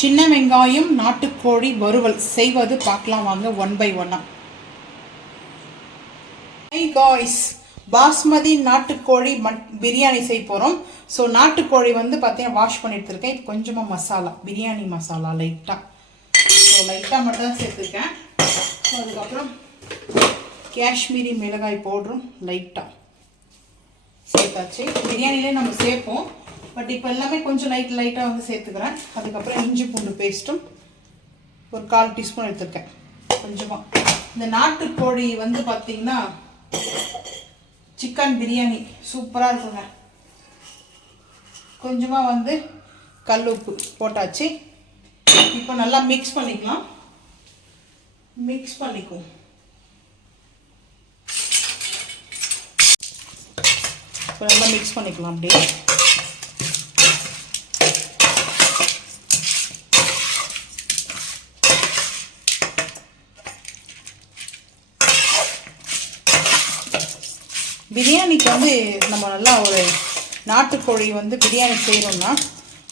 சின்ன வெங்காயம் நாட்டுக்கோழி வறுவல் செய்வது பார்க்கலாம் வாங்க ஒன் பை ஒன்னா. ஹை காய்ஸ், பாஸ்மதி நாட்டுக்கோழி பிரியாணி செய்ய போகிறோம். ஸோ நாட்டுக்கோழி வந்து பார்த்தீங்கன்னா வாஷ் பண்ணி எடுத்துருக்கேன். இப்போ கொஞ்சமாக மசாலா, பிரியாணி மசாலா லைட்டாக மட்டும் தான் சேர்த்துருக்கேன். ஸோ அதுக்கப்புறம் காஷ்மீரி மிளகாய் பவுடரும் லைட்டாக சேர்த்தாச்சு. பிரியாணிலே நம்ம சேர்ப்போம், பட் இப்போ எல்லாமே கொஞ்சம் லைட்டாக வந்து சேர்த்துக்கிறேன். அதுக்கப்புறம் இஞ்சி பூண்டு பேஸ்ட்டும் ஒரு 1/4 டீஸ்பூன் எடுத்துருக்கேன். கொஞ்சமாக இந்த நாட்டுக்கோழி வந்து பார்த்திங்கன்னா சிக்கன் பிரியாணி சூப்பராக இருக்குங்க. கொஞ்சமாக வந்து கல் உப்பு போட்டாச்சு. இப்போ நல்லா மிக்ஸ் பண்ணிக்குவோம். இப்போ நல்லா மிக்ஸ் பண்ணிக்கலாம். அப்படியே பிரியாணிக்கு வந்து நம்ம நல்லா ஒரு நாட்டுக்கோழி வந்து பிரியாணி செய்கிறோம்னா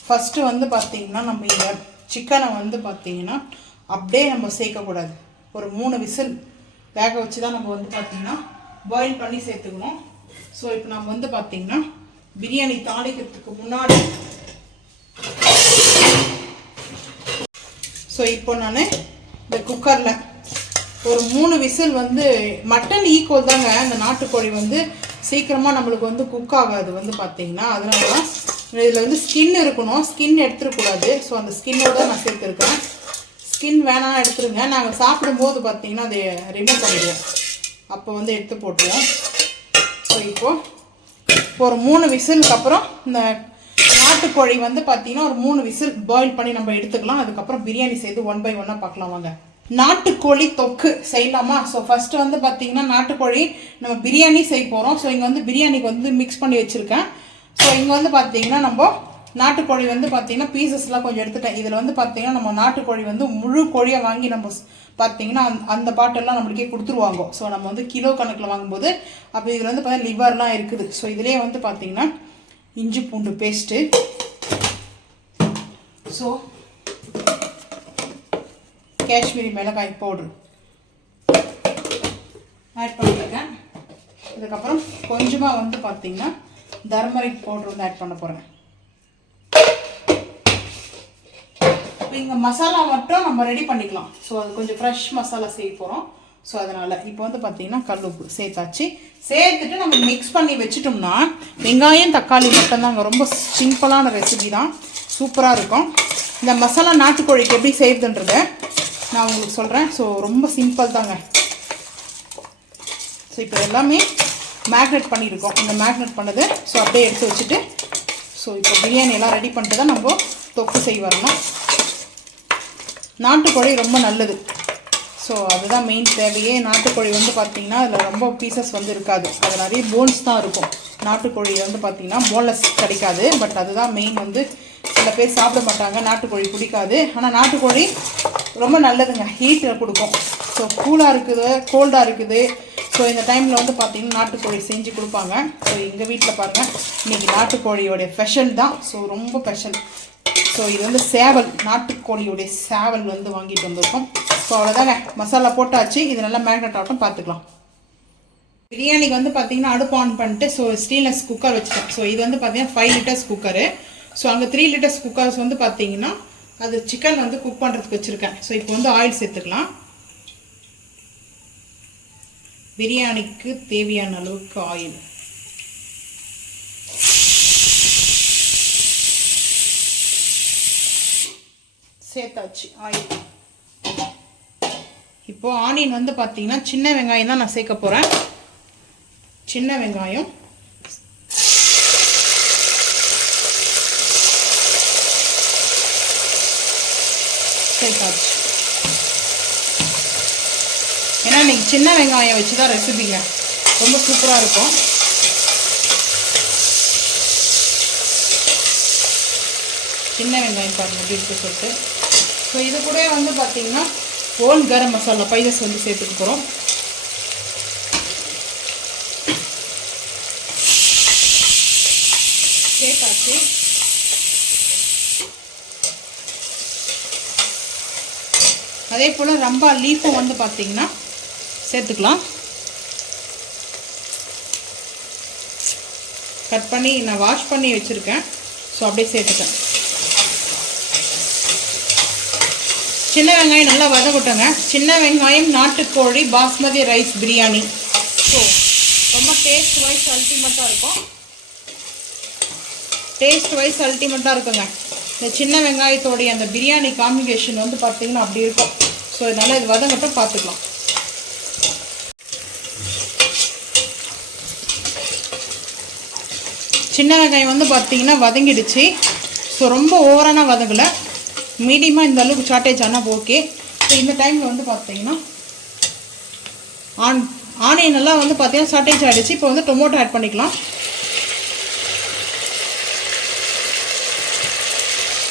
ஃபஸ்ட்டு வந்து பார்த்திங்கன்னா நம்ம இந்த சிக்கனை வந்து பார்த்திங்கன்னா அப்படியே நம்ம சேர்க்கக்கூடாது. ஒரு 3 விசில் வேக வச்சு தான் நம்ம வந்து பார்த்திங்கன்னா பாயில் பண்ணி சேர்த்துக்கணும். ஸோ இப்போ நம்ம வந்து பார்த்திங்கன்னா பிரியாணி தாளிக்கிறதுக்கு முன்னாடி இப்போ நான் இந்த குக்கரில் ஒரு 3 விசில் வந்து மட்டன் ஈக்குவல் தாங்க. இந்த நாட்டுக்கோழி வந்து சீக்கிரமாக நம்மளுக்கு வந்து குக் ஆகாது வந்து பார்த்திங்கன்னா. அதனால தான் இதில் வந்து ஸ்கின் இருக்கணும், ஸ்கின் எடுத்துடக்கூடாது. ஸோ அந்த ஸ்கின்னோடு நான் சேர்த்துருக்கேன். ஸ்கின் வேணாம் எடுத்துருங்க. நாங்கள் சாப்பிடும்போது பார்த்திங்கன்னா அதை ரிமூவ் பண்ணிடுவோம், அப்போ வந்து எடுத்து போட்டுருவோம். ஸோ இப்போ ஒரு 3 விசிலுக்கு அப்புறம் இந்த நாட்டுக்கோழி வந்து பார்த்திங்கன்னா ஒரு 3 விசில் பாயில் பண்ணி நம்ம எடுத்துக்கலாம். அதுக்கப்புறம் பிரியாணி செய்து ஒன் பை ஒன்னாக பார்க்கலாம் வாங்க. நாட்டுக்கோழி தொக்கு செய்யலாமா? ஸோ ஃபஸ்ட்டு வந்து பார்த்திங்கன்னா நாட்டுக்கோழி நம்ம பிரியாணி செய்ய போகிறோம். ஸோ இங்கே வந்து பிரியாணிக்கு வந்து மிக்ஸ் பண்ணி வச்சுருக்கேன். ஸோ இங்கே வந்து பார்த்திங்கன்னா நம்ம நாட்டுக்கோழி வந்து பார்த்திங்கன்னா பீசஸ்லாம் கொஞ்சம் எடுத்துட்டேன். இதில் வந்து பார்த்திங்கன்னா நம்ம நாட்டுக்கோழி வந்து முழு கோழியாக வாங்கி நம்ம பார்த்திங்கன்னா அந்த பாட்டெல்லாம் நம்மளுக்கே கொடுத்துருவாங்க. ஸோ நம்ம வந்து கிலோ கணக்கில் வாங்கும்போது அப்போ இதில் வந்து பார்த்தீங்கன்னா லிவர்லாம் இருக்குது. ஸோ இதிலே வந்து பார்த்திங்கன்னா இஞ்சி பூண்டு பேஸ்ட்டு, ஸோ காஷ்மீரி மிளகாய் பவுட்ரு ஆட் பண்ணியிருக்கேன். இதுக்கப்புறம் கொஞ்சமாக வந்து பார்த்திங்கன்னா டர்மரிக் பவுட்ரு வந்து ஆட் பண்ண போகிறேன். இப்போ இங்கே மசாலா மட்டும் நம்ம ரெடி பண்ணிக்கலாம். ஸோ அது கொஞ்சம் ஃப்ரெஷ் மசாலா செய்ய போகிறோம். ஸோ அதனால் இப்போ வந்து பார்த்திங்கன்னா கல் உப்பு சேர்த்தாச்சு. சேர்த்துட்டு நம்ம மிக்ஸ் பண்ணி வச்சுட்டோம்னா வெங்காயம் தக்காளி மட்டும்தாங்க. ரொம்ப சிம்பிளான ரெசிபி தான், சூப்பராக இருக்கும். இந்த மசாலா நாட்டுக்கோழிக்கு எப்படி செய்யுதுன்றதை நான் உங்களுக்கு சொல்கிறேன். ஸோ ரொம்ப சிம்பிள் தாங்க. ஸோ இப்போ எல்லாமே மேக்னேட் பண்ணியிருக்கோம். இந்த மேக்னேட் பண்ணது ஸோ அப்படியே எடுத்து வச்சுட்டு ஸோ இப்போ பிரியாணி எல்லாம் ரெடி பண்ணிட்டு தான் நம்ம தொக்கு செய்ய வரணும். நாட்டுக்கோழி ரொம்ப நல்லது. ஸோ அதுதான் மெயின் தேவையே. நாட்டுக்கோழி வந்து பார்த்திங்கன்னா அதில் ரொம்ப பீசஸ் வந்து இருக்காது, அது நிறைய போன்ஸ் தான் இருக்கும். நாட்டுக்கோழி வந்து பார்த்திங்கன்னா போன்லெஸ் கிடைக்காது. பட் அதுதான் மெயின். வந்து சில பேர் சாப்பிட மாட்டாங்க, நாட்டுக்கோழி பிடிக்காது. ஆனால் நாட்டுக்கோழி ரொம்ப நல்லதுங்க, ஹீட்டை கொடுக்கும். ஸோ கூலாக இருக்குது, கோல்டாக இருக்குது. ஸோ இந்த டைமில் வந்து பார்த்திங்கன்னா நாட்டுக்கோழி செஞ்சு கொடுப்பாங்க. ஸோ எங்கள் வீட்டில் பாருங்கள் இன்றைக்கி நாட்டுக்கோழியோடைய ஸ்பெஷல் தான். ஸோ ரொம்ப ஸ்பெஷல். ஸோ இது வந்து சேவல், நாட்டுக்கோழியோடைய சேவல் வந்து வாங்கிட்டு வந்திருக்கோம். ஸோ அவ்வளோதாங்க, மசாலா போட்டாச்சு. இது நல்லா மேக்னேட் ஆகட்டும், பார்த்துக்கலாம். பிரியாணிக்கு வந்து பார்த்திங்கன்னா அடுப்பு ஆன் பண்ணிட்டு ஸோ ஸ்டெயின்லெஸ் குக்கர் வச்சுட்டேன். ஸோ இது வந்து பார்த்திங்கன்னா 5 லிட்டர்ஸ் குக்கரு. ஸோ அங்கே 3 லிட்டர்ஸ் குக்கர்ஸ் வந்து பார்த்திங்கன்னா அது சிக்கன் வந்து குக் பண்ணுறதுக்கு வச்சுருக்கேன். ஸோ இப்போ வந்து ஆயில் சேர்த்துக்கலாம். பிரியாணிக்கு தேவையான அளவுக்கு ஆயில் சேர்த்தாச்சு. ஆயில் இப்போ ஆனியன் வந்து பார்த்திங்கன்னா சின்ன வெங்காயம் தான் நான் சேர்க்க போகிறேன். சின்ன வெங்காயம் சேர்த்தாச்சு. ஏன்னா இன்றைக்கி சின்ன வெங்காயம் வச்சு தான் ரெசிபிங்க, ரொம்ப சூப்பராக இருக்கும். சின்ன வெங்காயம் பாருங்கள் எப்படி இருக்குது சொல்லிட்டு. ஸோ இது கூட வந்து பார்த்திங்கன்னா ஹோல் கரம் மசாலா பைசஸ் வந்து சேர்த்துக்க போகிறோம். சேர்த்தாச்சு. அதே போல் ரம்பா லீஃபும் வந்து பார்த்திங்கன்னா சேர்த்துக்கலாம். கட் பண்ணி நான் வாஷ் பண்ணி வச்சுருக்கேன். ஸோ அப்படியே சேர்த்துட்டேன். சின்ன வெங்காயம் நல்லா வதக்கட்டுங்க. சின்ன வெங்காயம் நாட்டுக்கோழி பாஸ்மதி ரைஸ் பிரியாணி. ஸோ ரொம்ப டேஸ்ட் வைஸ் அல்டிமேட்டாக இருக்கும். டேஸ்ட் வைஸ் அல்டிமேட்டாக இருக்குங்க. இந்த சின்ன வெங்காயத்தோடைய அந்த பிரியாணி காம்பினேஷன் வந்து பார்த்திங்கன்னா அப்படி இருக்கும். ஸோ இதனால் இது வதங்கட்டும், பார்த்துக்கலாம். சின்ன வெங்காயம் வந்து பார்த்திங்கன்னா வதங்கிடுச்சு. ஸோ ரொம்ப ஓவரான வதங்கலை, மீடியமாக இந்த அளவுக்கு ஷார்ட்டேஜ் ஆனால் ஓகே. ஸோ இந்த டைமில் வந்து பார்த்திங்கன்னா ஆனியன் எல்லாம் வந்து பார்த்திங்கன்னா ஷார்ட்டேஜ் ஆகிடுச்சு. இப்போ வந்து டொமேட்டோ ஆட் பண்ணிக்கலாம்.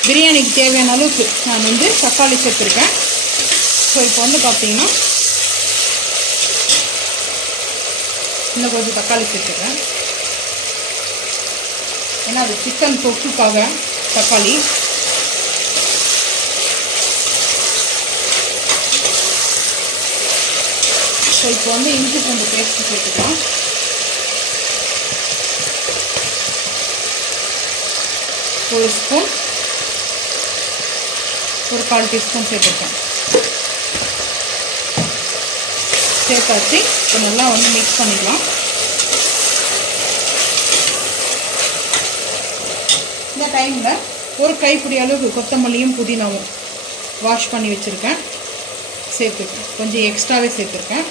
பிரியாணிக்கு தேவையான அளவுக்கு நான் வந்து தக்காளி சேர்த்துருக்கேன். ஸோ இப்போ வந்து பார்த்திங்கன்னா இன்னும் கொஞ்சம் தக்காளி சேர்த்துக்கிறேன். ஏன்னா அது சிக்கன் தொக்குக்காக தக்காளி. ஸோ இப்போ வந்து இஞ்சி பூண்டு பேஸ்ட்டு சேர்த்துக்கலாம். ஒரு ஸ்பூன், ஒரு 1/4 டீஸ்பூன் சேர்த்துருக்கேன். சேர்த்தாச்சு. இப்போ நல்லா வந்து மிக்ஸ் பண்ணிக்கலாம். இந்த டைமில் ஒரு கைப்பிடி அளவுக்கு கொத்தமல்லியும் புதினாவும் வாஷ் பண்ணி வச்சுருக்கேன், சேர்த்துருக்கேன். கொஞ்சம் எக்ஸ்ட்ராவே சேர்த்துருக்கேன்.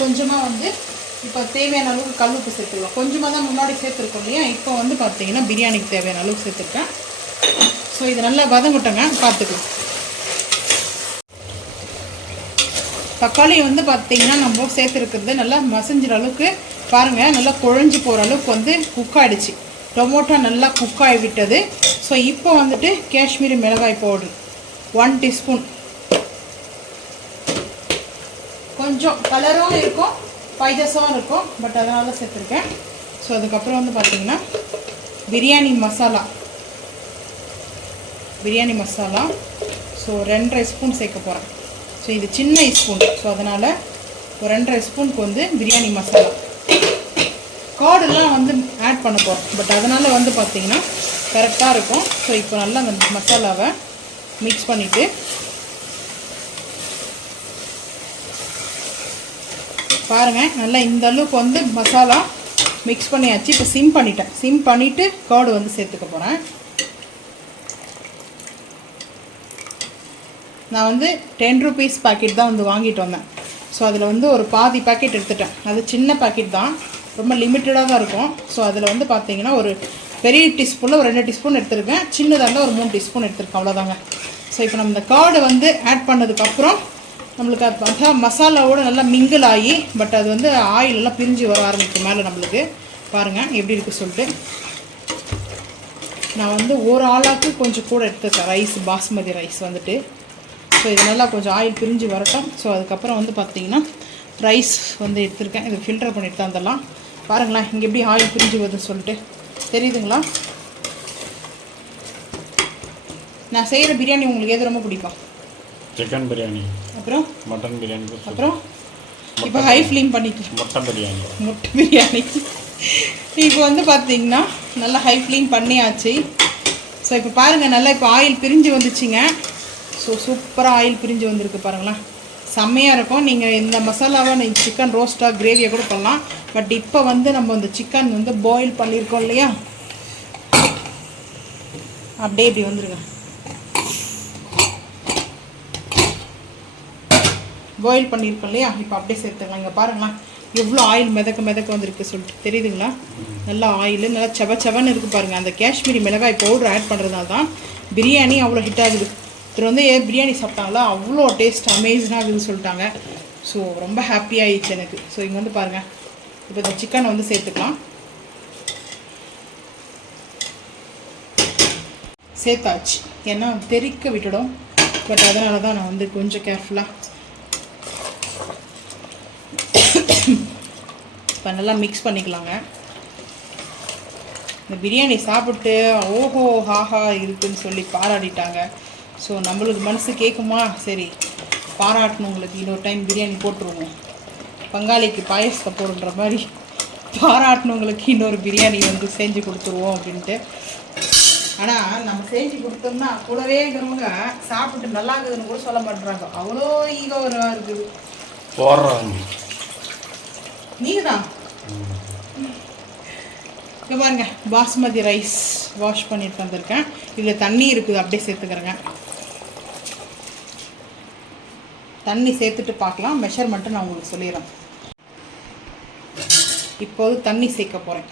கொஞ்சமாக வந்து இப்போ தேவையான அளவுக்கு கல் உப்பு சேர்த்துக்கலாம். கொஞ்சமாக தான் முன்னாடி சேர்த்துருக்கோம் இல்லையா, இப்போ வந்து பார்த்திங்கன்னா பிரியாணிக்கு தேவையான அளவுக்கு சேர்த்துருக்கேன். ஸோ இது நல்லா வதங்கட்டங்க, பார்த்துக்கலாம். தக்காளி வந்து பார்த்திங்கன்னா நம்ம சேர்த்துருக்கிறது நல்லா மசிஞ்சிற அளவுக்கு பாருங்கள், நல்லா குழஞ்சி போகிற அளவுக்கு வந்து குக் ஆகிடுச்சு. டொமேட்டோ நல்லா குக் ஆகி விட்டது. ஸோ இப்போ வந்துட்டு காஷ்மீரி மிளகாய் பவுடர் 1 டீஸ்பூன். கொஞ்சம் கலரும் இருக்கும், பைஜஸும் இருக்கும், பட் அதனால் சேர்த்துருக்கேன். ஸோ அதுக்கப்புறம் வந்து பார்த்திங்கன்னா பிரியாணி மசாலா ஸோ 2.5 ஸ்பூன் சேர்க்க போகிறேன். ஸோ இது சின்ன ஸ்பூன், ஸோ அதனால் ஒரு 2.5 ஸ்பூனுக்கு வந்து பிரியாணி மசாலா. கார்டெல்லாம் வந்து ஆட் பண்ண போகிறோம், பட் அதனால் வந்து பார்த்திங்கன்னா கரெக்டாக இருக்கும். ஸோ இப்போ நல்லா அந்த மசாலாவை மிக்ஸ் பண்ணிவிட்டு பாருங்கள், நல்லா இந்த அளவுக்கு வந்து மசாலா மிக்ஸ் பண்ணியாச்சு. இப்போ சிம் பண்ணிவிட்டு கார்டு வந்து சேர்த்துக்க போகிறேன். நான் வந்து 10 ரூபீஸ் பாக்கெட் தான் வந்து வாங்கிட்டு வந்தேன். ஸோ அதில் வந்து ஒரு பாதி பாக்கெட் எடுத்துட்டேன். அது சின்ன பாக்கெட் தான், ரொம்ப லிமிட்டடாக தான் இருக்கும். ஸோ அதில் வந்து பார்த்திங்கன்னா ஒரு பெரிய டீஸ்பூனில் ஒரு 2 டீஸ்பூன் எடுத்துருக்கேன், சின்னதாக இருந்தால் ஒரு 3 டீஸ்பூன் எடுத்துருக்கேன், அவ்வளோதாங்க. ஸோ இப்போ நம்ம இந்த கார்டு வந்து ஆட் பண்ணதுக்கப்புறம் நம்மளுக்கு அது மசாலாவோடு நல்லா மிங்கிள் ஆகி, பட் அது வந்து ஆயில் எல்லாம் பிரிஞ்சு வர ஆரம்பிக்கும் மேலே நம்மளுக்கு. பாருங்கள் எப்படி இருக்குது சொல்லிட்டு. நான் வந்து ஒரு ஆளாக்கு கொஞ்சம் கூட எடுத்துருக்கேன் ரைஸ், பாஸ்மதி ரைஸ் வந்துட்டு. ஸோ இது நல்லா கொஞ்சம் ஆயில் பிரிஞ்சு வரட்டும். ஸோ அதுக்கப்புறம் வந்து பார்த்திங்கன்னா ரைஸ் வந்து எடுத்துருக்கேன். இதை ஃபில்டர் பண்ணிட்டு தான் தரலாம். பாருங்களேன் இங்கே எப்படி ஆயில் பிரிஞ்சு வருதுன்னு சொல்லிட்டு தெரியுதுங்களா? நான் செய்கிற பிரியாணி உங்களுக்கு எது ரொம்ப பிடிக்கும்? சிக்கன் பிரியாணி, அப்புறம் மட்டன் பிரியாணி, அப்புறம் இப்போ ஹை ஃப்ளேம் பண்ணிட்டு முட்டை பிரியாணி. இப்போ வந்து பார்த்திங்கன்னா நல்லா ஹை ஃப்ளேம் பண்ணியாச்சு. ஸோ இப்போ பாருங்கள், நல்லா இப்போ ஆயில் பிரிஞ்சு வந்துச்சுங்க. ஸோ சூப்பராக ஆயில் பிரிஞ்சு வந்திருக்கு பாருங்களேன், செம்மையாக இருக்கும். நீங்கள் இந்த மசாலாவை நீங்கள் சிக்கன் ரோஸ்ட்டாக கிரேவியை கூட பண்ணலாம். பட் இப்போ வந்து நம்ம இந்த சிக்கன் வந்து பாயில் பண்ணியிருக்கோம் இல்லையா, அப்படியே இப்படி வந்துருங்க. பாயில் பண்ணியிருக்கோம் இல்லையா, இப்போ அப்படியே சேர்த்துக்கலாம். இங்கே பாருங்களேன் எவ்வளோ ஆயில் மிதக்க வந்துருக்கு சொல்லிட்டு தெரியுதுங்களா? நல்லா ஆயில் நல்லா செவன்னு இருக்குது பாருங்கள். அந்த காஷ்மீரி மிளகாய் பவுடர் ஆட் பண்ணுறதுனால தான் பிரியாணி அவ்வளோ ஹிட் ஆகுது. இதில் வந்து பிரியாணி சாப்பிட்டாங்களா அவ்வளோ டேஸ்ட் அமேசிங்காக இருக்குதுன்னு சொல்லிட்டாங்க. ஸோ ரொம்ப ஹாப்பியாகிடுச்சு எனக்கு. ஸோ இங்கே வந்து பாருங்கள், இப்போ இந்த சிக்கனை வந்து சேர்த்துக்கலாம். சேர்த்தாச்சு, ஏன்னா தெறிக்க விட்டுடும். பட் அதனால தான் நான் வந்து கொஞ்சம் கேர்ஃபுல்லாக இப்போ நல்லா மிக்ஸ் பண்ணிக்கலாங்க. இந்த பிரியாணி சாப்பிட்டு ஓஹோ ஹாஹா இருக்குதுன்னு சொல்லி பாராட்டிட்டாங்க. ஸோ நம்மளுக்கு மனசு கேட்குமா, சரி பாராட்டணுங்களுக்கு இன்னொரு டைம் பிரியாணி போட்டுருவோம். பங்காளிக்கு பாயசத்தை போடுற மாதிரி பாராட்டணுங்களுக்கு இன்னொரு பிரியாணி வந்து செஞ்சு கொடுத்துருவோம் அப்படின்ட்டு. ஆனால் நம்ம செஞ்சு கொடுத்தோம்னா கூடவே இருக்கிறவங்க சாப்பிட்டு நல்லா இருக்குதுன்னு கூட சொல்ல மாட்டேறாங்க. அவ்வளோ ஈகோவராக இருக்குது. போடுறாங்க நீங்கள் தான். இங்கே பாருங்க, பாஸ்மதி ரைஸ் வாஷ் பண்ணிட்டு வந்திருக்கேன். இதில் தண்ணி இருக்குது, அப்படியே சேர்த்துக்கிறேங்க. தண்ணி சேர்த்துட்டு பார்க்கலாம். மெஷர்மெண்ட்டு நான் உங்களுக்கு சொல்லிடுறேன். இப்போது தண்ணி சேர்க்க போகிறேன்.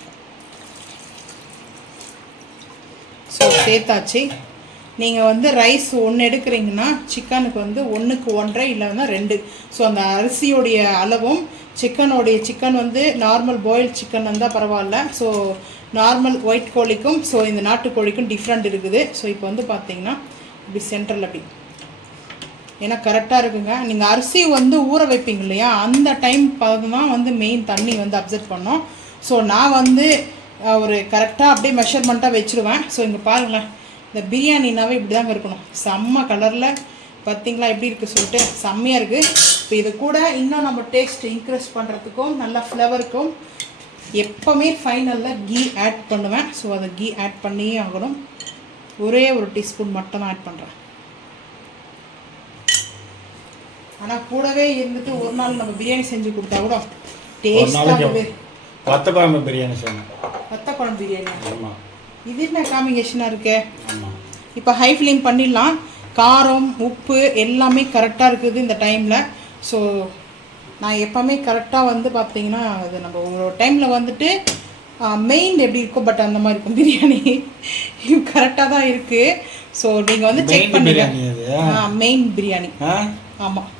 ஸோ சேர்த்தாச்சு. நீங்கள் வந்து ரைஸ் 1 எடுக்கிறீங்கன்னா சிக்கனுக்கு வந்து 1க்கு 1.5 இல்லைன்னா 2. ஸோ அந்த அரிசியோடைய அளவும் சிக்கன் வந்து நார்மல் பாயில் சிக்கன் வந்தால் பரவாயில்ல. ஸோ நார்மல் ஒயிட் கோழிக்கும் ஸோ இந்த நாட்டுக்கோழிக்கும் டிஃப்ரெண்ட் இருக்குது. ஸோ இப்போ வந்து பார்த்தீங்கன்னா இப்படி சென்ட்ரல் அப்படி ஏன்னா கரெக்டாக இருக்குங்க. நீங்கள் அரிசி வந்து ஊற வைப்பீங்க இல்லையா, அந்த டைம் தான் வந்து மெயின் தண்ணி வந்து அப்சர்வ் பண்ணோம். ஸோ நான் வந்து ஒரு கரெக்டாக அப்படியே மெஷர்மெண்ட்டாக வச்சுருவேன். ஸோ இங்கே பாருங்களேன், இந்த பிரியாணினாவே இப்படி தாங்க இருக்கணும். செம்ம கலரில் பார்த்திங்களா எப்படி இருக்குது சொல்லிட்டு செம்மையாக இருக்குது. இப்போ இது கூட இன்னும் நம்ம டேஸ்ட் இன்க்ரீஸ் பண்ணுறதுக்கும் நல்ல ஃப்ளவருக்கும் எப்போவுமே ஃபைனலில் கீ ஆட் பண்ணுவேன். ஸோ அதை கீ ஆட் பண்ணியே ஆகணும். ஒரே ஒரு டீஸ்பூன் மட்டும் தான் ஆட் பண்ணுறேன். ஆனால் கூடவே இருந்துட்டு ஒரு நாள் நம்ம பிரியாணி செஞ்சு கொடுத்தா கூட டேஸ்ட்டாக வத்த குழம்பு பிரியாணி செய்யணும். வத்த குழம்பு பிரியாணி. ஆமாம், இது என்ன காம்பினேஷனாக இருக்கு. இப்போ ஹை ஃப்ளேம் பண்ணிடலாம். காரம் உப்பு எல்லாமே கரெக்டாக இருக்குது இந்த டைமில். ஸோ நான் எப்போவுமே கரெக்டாக வந்து பார்த்தீங்கன்னா அது நம்ம ஒரு டைமில் வந்துட்டு மெயின் எப்படி இருக்கும், பட் அந்த மாதிரி இருக்கும் பிரியாணி கரெக்டாக தான் இருக்குது. ஸோ நீங்கள் வந்து செக் பண்ணுங்க. மெயின் பிரியாணி. ஆமாம்.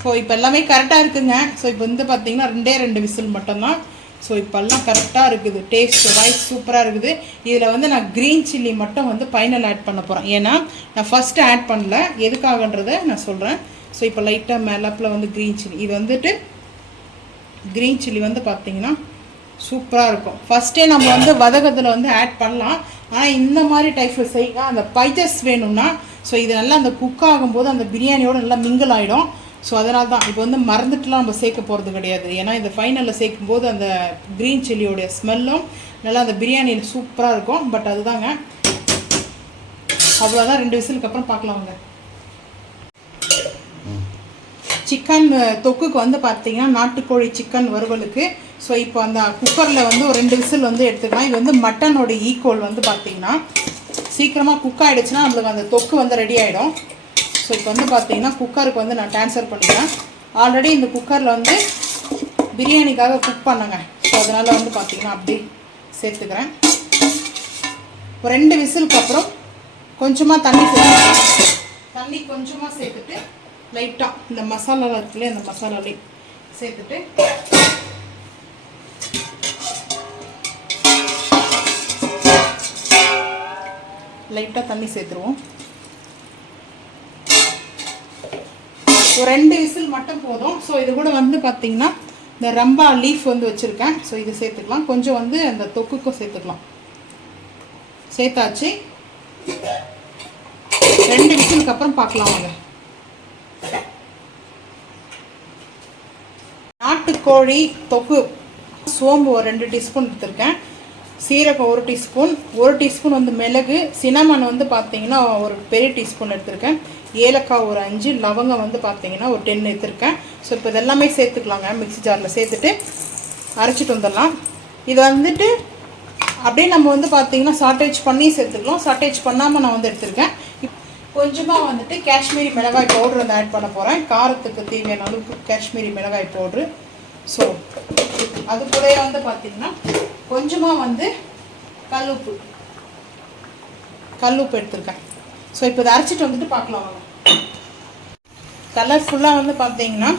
ஸோ இப்போ எல்லாமே கரெக்டாக இருக்குங்க. ஸோ இப்போ வந்து பார்த்தீங்கன்னா 2 விசில் மட்டும்தான். ஸோ இப்போல்லாம் கரெக்டாக இருக்குது. டேஸ்ட் ரைஸ் சூப்பராக இருக்குது. இதில் வந்து நான் க்ரீன் சில்லி மட்டும் வந்து ஃபைனல் ஆட் பண்ண போகிறேன். ஏன்னா நான் ஃபஸ்ட்டு ஆட் பண்ணல, எதுக்காகன்றதை நான் சொல்கிறேன். ஸோ இப்போ லைட்டாக மேலாப்பில் வந்து க்ரீன் சில்லி, இது வந்துட்டு க்ரீன் சில்லி வந்து பார்த்திங்கன்னா சூப்பராக இருக்கும். ஃபஸ்ட்டே நம்ம வந்து வதகத்தில் வந்து ஆட் பண்ணலாம். ஆனால் இந்த மாதிரி டைப்பில் செய்யுங்க. அந்த பைஜஸ் வேணும்னா ஸோ இது நல்லா அந்த குக் ஆகும்போது அந்த பிரியாணியோடு நல்லா மிங்கிள் ஆகிடும். ஸோ அதனால தான் இப்போ வந்து மறந்துட்டுலாம் நம்ம சேர்க்க போகிறது கிடையாது. ஏன்னா இந்த ஃபைனலில் சேர்க்கும்போது அந்த க்ரீன் சில்லியோடைய ஸ்மெல்லும் நல்லா அந்த பிரியாணியில் சூப்பராக இருக்கும். பட் அதுதாங்க, அவ்வளோதான். 2 விசிலுக்கு அப்புறம் பார்க்கலாங்க. சிக்கன் தொக்குக்கு வந்து பார்த்தீங்கன்னா நாட்டுக்கோழி சிக்கன் வறுவலுக்கு ஸோ இப்போ அந்த குக்கரில் வந்து ஒரு 2 விசில் வந்து எடுத்துக்கலாம். இது வந்து மட்டனோட ஈக்குவல் வந்து பார்த்தீங்கன்னா சீக்கிரமாக குக் ஆகிடுச்சுன்னா நம்மளுக்கு அந்த தொக்கு வந்து ரெடி ஆகிடும். ஸோ இப்போ வந்து பார்த்தீங்கன்னா குக்கருக்கு வந்து நான் ட்ரான்ஸ்ஃபர் பண்ணிக்கிறேன். ஆல்ரெடி இந்த குக்கரில் வந்து பிரியாணிக்காக குக் பண்ணேங்க. ஸோ அதனால் வந்து பார்த்தீங்கன்னா அப்படி சேர்த்துக்கிறேன். ஒரு 2 விசிலுக்கு அப்புறம் கொஞ்சமாக தண்ணி சேர்த்துக்கிறேன். தண்ணி கொஞ்சமாக சேர்த்துட்டு லைட்டாக இந்த மசாலாவில் இருக்குல்லையே அந்த மசாலாலே சேர்த்துட்டு லைட்டாக தண்ணி சேர்த்துருவோம். ஒரு 2 விசில் மட்டும் போதும். ஸோ இது கூட வந்து பார்த்திங்கன்னா இந்த ரம்பா லீஃப் வந்து வச்சுருக்கேன். ஸோ இது சேர்த்துக்கலாம். கொஞ்சம் வந்து அந்த தொக்குக்கும் சேர்த்துக்கலாம். சேர்த்தாச்சு. 2 விசிலுக்கு அப்புறம் பார்க்கலாம் வாங்க. நாட்டுக்கோழி தொக்கு சோம்பு ஒரு 2 டீஸ்பூன் எடுத்துருக்கேன். சீரகம் 1 டீஸ்பூன், 1 டீஸ்பூன் வந்து மிளகு, சினமன் வந்து பார்த்தீங்கன்னா ஒரு பெரிய டீஸ்பூன் எடுத்திருக்கேன், ஏலக்காய் ஒரு 5, லவங்கம் வந்து பார்த்தீங்கன்னா ஒரு 10 எடுத்திருக்கேன். ஸோ இப்போ இதெல்லாமே சேர்த்துக்கலாங்க. மிக்ஸி ஜாரில் சேர்த்துட்டு அரைச்சிட்டு வந்துடலாம். இது வந்துட்டு அப்படியே நம்ம வந்து பார்த்தீங்கன்னா சாட்டேஜ் பண்ணி சேர்த்துக்கலாம். சாட்டேஜ் பண்ணாமல் நான் வந்து எடுத்திருக்கேன். கொஞ்சமாக வந்துட்டு காஷ்மீரி மிளகாய் பவுட்ரு வந்து ஆட் பண்ண போகிறேன். காரத்துக்கு தேவையான அளவுக்கு காஷ்மீரி மிளகாய் பவுட்ரு. ஸோ அது கூட வந்து பார்த்திங்கன்னா கொஞ்சமாக வந்து கல்லுப்பு எடுத்துருக்கேன். ஸோ இப்போ இதை அரைச்சிட்டு வந்துட்டு பார்க்கலாம் வாங்க. கலர்ஃபுல்லாக வந்து பார்த்தீங்கன்னா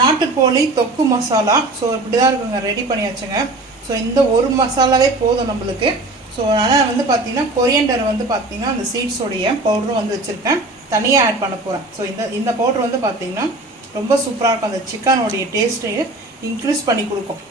நாட்டுக்கோழி தொக்கு மசாலா. ஸோ இப்படி தான் இருக்குங்க, ரெடி பண்ணியாச்சுங்க. ஸோ இந்த ஒரு மசாலாவே போதும் நம்மளுக்கு. ஸோ அதனால் வந்து பார்த்திங்கன்னா கொரியண்டர் வந்து பார்த்திங்கன்னா அந்த சீட்ஸோடைய பவுடரும் வந்து வச்சுருக்கேன், தனியாக ஆட் பண்ண போகிறேன். ஸோ இந்த பவுடர் வந்து பார்த்திங்கன்னா ரொம்ப சூப்பராக இருக்கும். அந்த சிக்கனுடைய டேஸ்ட்டையும் இன்க்ரீஸ் பண்ணி கொடுக்கும்.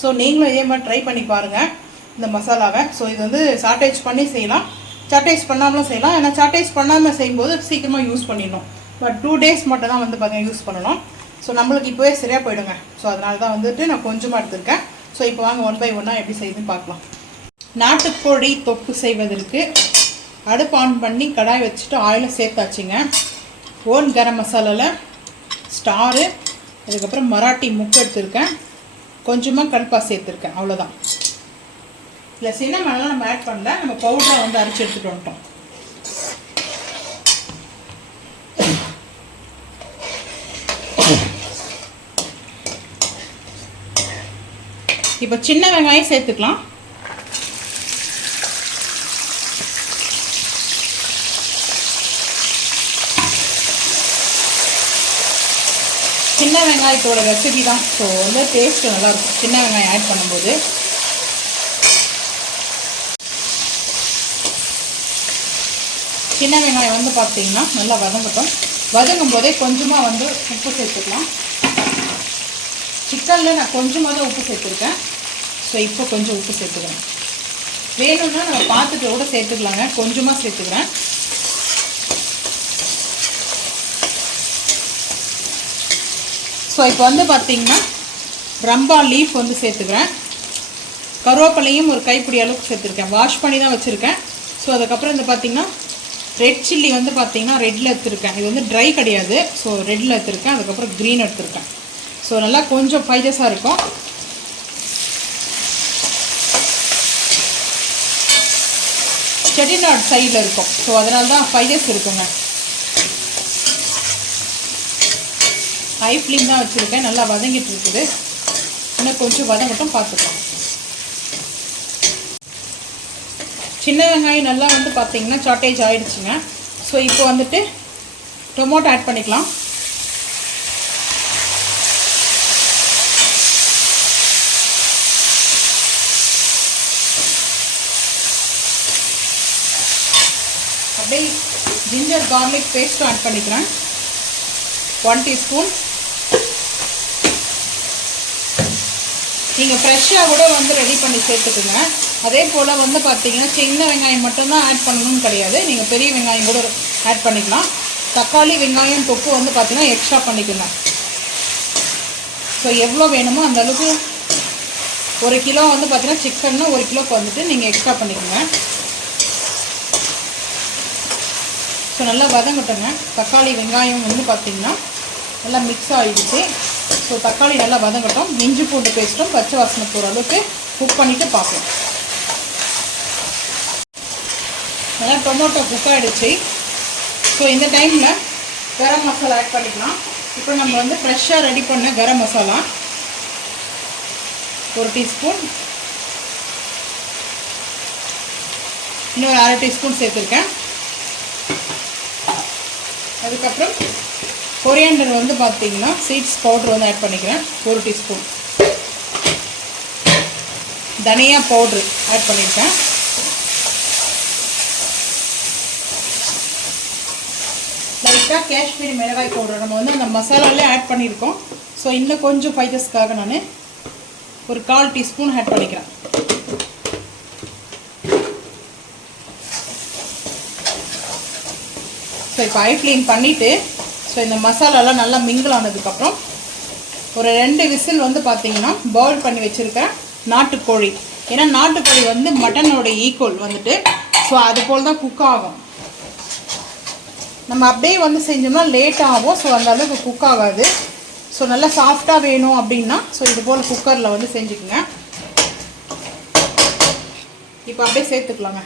ஸோ நீங்களும் இதே மாதிரி ட்ரை பண்ணி பாருங்கள். இந்த மசாலாவை. ஸோ இது வந்து சாட்டேஜ் பண்ணி செய்யலாம், சாட்டேஜ் பண்ணாமலும் செய்யலாம். ஏன்னா சாட்டேஜ் பண்ணாமல் செய்யும்போது சீக்கிரமாக யூஸ் பண்ணிடணும். பட் 2 days மட்டும் தான் வந்து பார்த்தீங்கன்னா யூஸ் பண்ணணும். ஸோ நம்மளுக்கு இப்போவே சரியாக போயிடுங்க. ஸோ அதனால தான் வந்துட்டு நான் கொஞ்சமாக எடுத்திருக்கேன். ஸோ இப்போ வாங்க 1 by 1 எப்படி செய்யுதுன்னு பார்க்கலாம். நாட்டுக்கோழி தொக்கு செய்வதற்கு அடுப்பு ஆன் பண்ணி கடாய் வச்சுட்டு ஆயிலை சேர்த்தாச்சுங்க. ஓன் கரம் மசாலாவில் ஸ்டாரு, அதுக்கப்புறம் மராட்டி முக்கு எடுத்துருக்கேன், கொஞ்சமாக கல்பா சேர்த்துருக்கேன், அவ்வளோதான். இல்லை சின்னமெல்லாம் நம்ம ஆட் பண்ணல, நம்ம பவுடராக வந்து அரைச்சி எடுத்துகிட்டு வந்துட்டோம். இப்போ சின்ன வெங்காயம் சேர்த்துக்கலாம். சின்ன வெங்காயத்தோட ரெசிபி தான். ஸோ வந்து டேஸ்ட் நல்லாயிருக்கும் சின்ன வெங்காயம் ஆட் பண்ணும்போது. சின்ன வெங்காயம் வந்து பார்த்தீங்கன்னா நல்லா வதங்கட்டும். வதங்கும் போதே கொஞ்சமாக வந்து உப்பு சேர்த்துக்கலாம். சிக்கனில் நான் கொஞ்சமாக தான் உப்பு சேர்த்துருக்கேன். ஸோ இப்போ கொஞ்சம் உப்பு சேர்த்துக்கிறேன். வேணும்னா நம்ம பார்த்துட்டு கூட சேர்த்துக்கலாங்க, கொஞ்சமாக சேர்த்துக்கிறேன். ஸோ இப்போ வந்து பார்த்திங்கன்னா ரம்பா லீஃப் வந்து சேர்த்துக்கிறேன். கருவேப்பிலையும் ஒரு கைப்பிடி அளவுக்கு சேர்த்துருக்கேன். வாஷ் பண்ணி தான் வச்சுருக்கேன். ஸோ அதுக்கப்புறம் வந்து பார்த்திங்கன்னா ரெட் சில்லி வந்து பார்த்திங்கன்னா ரெட்டில் எடுத்துருக்கேன். இது வந்து ட்ரை கிடையாது. ஸோ ரெட்டில் எடுத்துருக்கேன். அதுக்கப்புறம் க்ரீன் எடுத்துருக்கேன். ஸோ நல்லா கொஞ்சம் ஃபைஜஸாக இருக்கும். செட்டிநாடு சைடில் இருக்கும். ஸோ அதனால தான் ஃபைஜஸ் இருக்குங்க. ஹை ஃப்ளேம் தான் வச்சுருக்கேன். நல்லா வதங்கிட்டு இருக்குது. இன்னும் கொஞ்சம் வதங்கட்டும், பார்த்துக்கலாம். சின்ன வெங்காயம் நல்லா வந்து பார்த்திங்கன்னா சாட்டேஜ் ஆகிடுச்சுங்க. ஸோ இப்போ வந்துட்டு டொமேட்டோ ஆட் பண்ணிக்கலாம். அப்படியே ஜிஞ்சர் கார்லிக் பேஸ்ட்டும் ஆட் பண்ணிக்கிறேன், 1 டீஸ்பூன். நீங்கள் ஃப்ரெஷ்ஷாக கூட வந்து ரெடி பண்ணி சேர்த்துக்குங்க. அதே போல் வந்து பார்த்தீங்கன்னா சின்ன வெங்காயம் மட்டும்தான் ஆட் பண்ணணும்னு கிடையாது, நீங்கள் பெரிய வெங்காயம் கூட ஆட் பண்ணிக்கலாம். தக்காளி வெங்காயம் தொக்கு வந்து பார்த்தீங்கன்னா எக்ஸ்ட்ரா பண்ணிக்கோங்க. ஸோ எவ்வளோ வேணுமோ அந்த அளவுக்கு. 1 கிலோ வந்து பார்த்தீங்கன்னா சிக்கன்னா 1 கிலோக்கு வந்துட்டு நீங்கள் எக்ஸ்ட்ரா பண்ணிக்கோங்க. ஸோ நல்லா வதங்கட்டுங்க. தக்காளி வெங்காயம் வந்து பார்த்திங்கன்னா நல்லா மிக்ஸ் ஆகிடுச்சு. ஸோ தக்காளி நல்லா வதங்கட்டும். இஞ்சி பூண்டு பேஸ்ட்டும் பச்சை வாசனை போகிற அளவுக்கு குக் பண்ணிவிட்டு பார்க்கலாம். நல்லா டொமேட்டோ குக் ஆகிடுச்சு. ஸோ இந்த டைமில் கரம் மசாலா ஆட் பண்ணிக்கலாம். இப்போ நம்ம வந்து ஃப்ரெஷ்ஷாக ரெடி பண்ண கரம் மசாலா 1 டீஸ்பூன், இன்னொரு 1/2 டீஸ்பூன் சேர்த்துருக்கேன். அதுக்கப்புறம் கொரியாண்டர் வந்து பார்த்தீங்கன்னா சீட்ஸ் பவுடர் வந்து ஆட் பண்ணிக்கிறேன், 1 டீஸ்பூன். தனியா பவுட்ரு ஆட் பண்ணியிருக்கேன். லைட்டாக காஷ்மீரி மிளகாய் பவுடர் நம்ம வந்து அந்த மசாலாவிலே ஆட் பண்ணியிருக்கோம். ஸோ இன்னும் கொஞ்சம் ஃபைஜஸ்க்காக நான் ஒரு 1/4 டீஸ்பூன் ஆட் பண்ணிக்கிறேன். ஸோ இப்போ ஹை ஃப்ளேம் பண்ணிவிட்டு ஸோ இந்த மசாலாலாம் நல்லா மிங்கிள் ஆனதுக்கப்புறம் ஒரு 2 விசில் வந்து பார்த்தீங்கன்னா பாயில் பண்ணி வச்சுருக்கேன் நாட்டுக்கோழி. ஏன்னா நாட்டுக்கோழி வந்து மட்டனோட ஈக்குவல் வந்துட்டு. ஸோ அது போல் தான் குக் ஆகும். நம்ம அப்படியே வந்து செஞ்சோம்னா லேட் ஆகும். ஸோ அந்த அளவுக்கு குக் ஆகாது. ஸோ நல்லா சாஃப்டாக வேணும் அப்படின்னா ஸோ இது போல் குக்கரில் வந்து செஞ்சுக்குங்க. இப்போ அப்படியே சேர்த்துக்கலாங்க.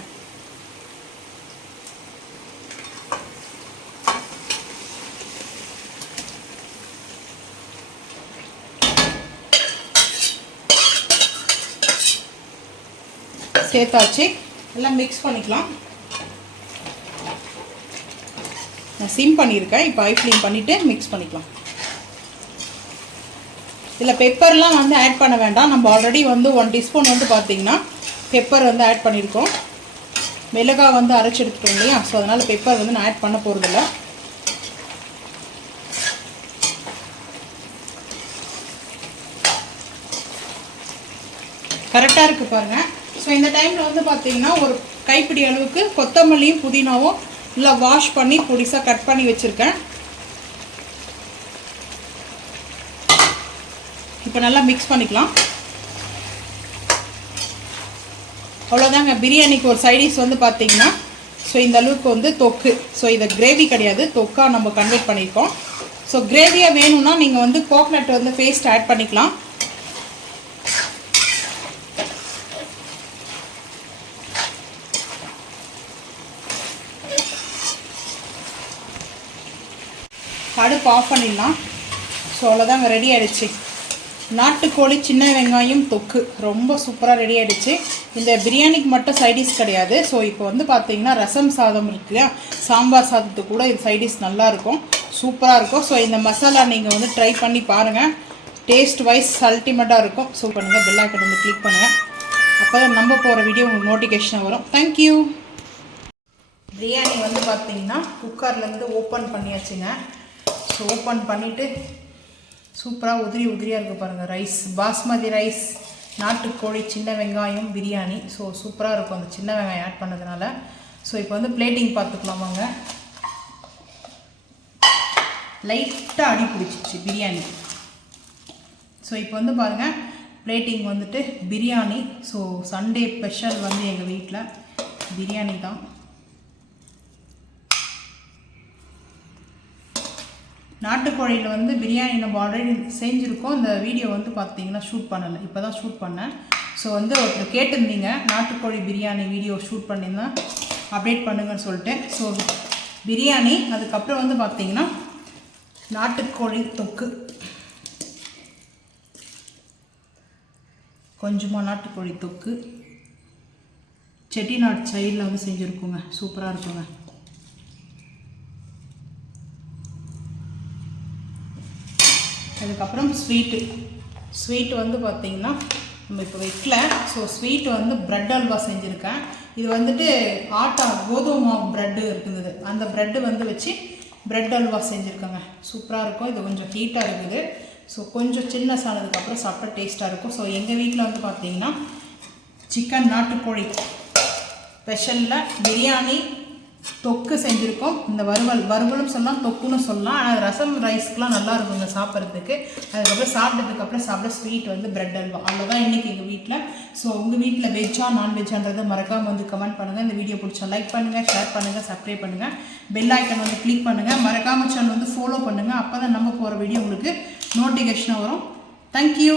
சேர்த்தாச்சு. எல்லாம் மிக்ஸ் பண்ணிக்கலாம். நான் சிம் பண்ணியிருக்கேன். இப்போ ஹை ஃப்ளேம் பண்ணிவிட்டு மிக்ஸ் பண்ணிக்கலாம். இதில் பெப்பர்லாம் வந்து ஆட் பண்ண வேண்டாம். நம்ம ஆல்ரெடி வந்து 1 டீஸ்பூன் வந்து பார்த்திங்கன்னா பெப்பர் வந்து ஆட் பண்ணியிருக்கோம். மிளகாய் வந்து அரைச்சி எடுத்துட்டோம் இல்லையா. ஸோ அதனால் பெப்பர் வந்து நான் ஆட் பண்ண போகிறதில்ல. கரெக்டாக இருக்குது பாருங்கள். ஸோ இந்த டைமில் வந்து பார்த்தீங்கன்னா ஒரு கைப்பிடி அளவுக்கு கொத்தமல்லியும் புதினாவும் நல்லா வாஷ் பண்ணி பொடிசாக கட் பண்ணி வச்சுருக்கேன். இப்போ நல்லா மிக்ஸ் பண்ணிக்கலாம். அவ்வளோதாங்க, பிரியாணிக்கு ஒரு சைடிஷ் வந்து பார்த்தீங்கன்னா ஸோ இந்த அளவுக்கு வந்து தொக்கு. ஸோ இதை கிரேவி கிடையாது, தொக்கா நம்ம கன்வெர்ட் பண்ணியிருக்கோம். ஸோ கிரேவியாக வேணும்னா நீங்கள் வந்து கோகனட் வந்து பேஸ்ட் ஆட் பண்ணிக்கலாம். அடுப்பு ஆஃப் பண்ணிடலாம். ஸோ அவ்வளோதாங்க, ரெடி ஆகிடுச்சு. நாட்டுக்கோழி சின்ன வெங்காயம் தொக்கு ரொம்ப சூப்பராக ரெடி ஆகிடுச்சு. இந்த பிரியாணிக்கு மட்டும் சைடிஷ் கிடையாது. ஸோ இப்போ வந்து பார்த்தீங்கன்னா ரசம் சாதம் இருக்கு இல்லையா, சாம்பார் சாதத்துக்கு கூட இது சைடிஷ் நல்லாயிருக்கும், சூப்பராக இருக்கும். ஸோ இந்த மசாலா நீங்கள் வந்து ட்ரை பண்ணி பாருங்கள், டேஸ்ட் வைஸ் அல்டிமேட்டாக இருக்கும். ஸோ பண்ணுங்கள், பெல் ஐக்கான் வந்து கிளிக் பண்ணுங்கள், அப்போ தான் நம்ம போகிற வீடியோ உங்களுக்கு நோட்டிஃபிகேஷன் வரும். தேங்க்யூ. பிரியாணி வந்து பார்த்தீங்கன்னா குக்கர்லேருந்து ஓப்பன் பண்ணியாச்சுங்க. ஸோ ஓப்பன் பண்ணிவிட்டு சூப்பராக உதிரியாக இருக்குது பாருங்கள். ரைஸ் பாஸ்மதி ரைஸ், நாட்டுக்கோழி சின்ன வெங்காயம் பிரியாணி. ஸோ சூப்பராக இருக்கும் அந்த சின்ன வெங்காயம் ஆட் பண்ணதுனால. ஸோ இப்போ வந்து பிளேட்டிங் பார்த்துக்கலாமாங்க. லைட்டாக அடி பிடிச்சிச்சு பிரியாணி. ஸோ இப்போ வந்து பாருங்கள் பிளேட்டிங் வந்துட்டு பிரியாணி. ஸோ சண்டே ஸ்பெஷல் வந்து எங்கள் வீட்டில் பிரியாணி தான். நாட்டுக்கோழியில் வந்து பிரியாணி நம்ம ஆல்ரெடி செஞ்சுருக்கோம். இந்த வீடியோ வந்து பார்த்தீங்கன்னா ஷூட் பண்ணலை, இப்போ தான் ஷூட் பண்ணேன். ஸோ வந்து ஒருத்தர் கேட்டிருந்தீங்க நாட்டுக்கோழி பிரியாணி வீடியோ ஷூட் பண்ணியிருந்தேன், அப்டேட் பண்ணுங்கன்னு சொல்லிட்டு. ஸோ பிரியாணி, அதுக்கப்புறம் வந்து பார்த்தீங்கன்னா நாட்டுக்கோழி தொக்கு, கொஞ்சமாக நாட்டுக்கோழி தொக்கு செட்டிநாடு ஸ்டைலில் வந்து செஞ்சுருக்கோங்க, சூப்பராக இருக்குங்க. அதுக்கப்புறம் ஸ்வீட்டு வந்து பார்த்திங்கன்னா நம்ம இப்போ வைக்கல. ஸோ ஸ்வீட்டு வந்து ப்ரெட் அல்வா செஞ்சுருக்கேன். இது வந்துட்டு கோதுமை மாவு ப்ரெட்டு இருக்குது, அந்த ப்ரெட்டு வந்து வச்சு ப்ரெட் அல்வா செஞ்சுருக்கேங்க, சூப்பராக இருக்கும். இது கொஞ்சம் ஹீட்டாக இருக்குது. ஸோ கொஞ்சம் சின்ன சானதுக்கப்புறம் சாப்பிட்டா டேஸ்ட்டாக இருக்கும். ஸோ எங்கள் வீட்டில் வந்து பார்த்திங்கன்னா சிக்கன் நாட்டுக்கோழி ஸ்பெஷலில் பிரியாணி தொக்கு செஞ்சுருக்கோம். இந்த வறுவலும் சொல்லலாம், தொக்குன்னு சொல்லலாம். ஆனால் ரசம் ரைஸ்க்கெலாம் நல்லா இருக்குங்க சாப்பிட்றதுக்கு. அதுக்கப்புறம் சாப்பிட்ட ஸ்வீட் வந்து ப்ரெட் அல்வா. அவ்வளோதான் இன்றைக்கி எங்கள் வீட்டில். ஸோ உங்கள் வீட்டில் வெஜ்ஜா நான்வெஜ்ஜான்றதை மறக்காமல் வந்து கமெண்ட் பண்ணுங்கள். இந்த வீடியோ பிடிச்சா லைக் பண்ணுங்கள், ஷேர் பண்ணுங்கள், சப்ஸ்கிரைப் பண்ணுங்கள், பெல் ஐக்கன் வந்து கிளிக் பண்ணுங்கள், மறக்காமல் சேனல் வந்து ஃபாலோ பண்ணுங்கள். அப்போ தான் நம்ம போகிற வீடியோ உங்களுக்கு நோட்டிஃபிகேஷனாக வரும். தேங்க்யூ.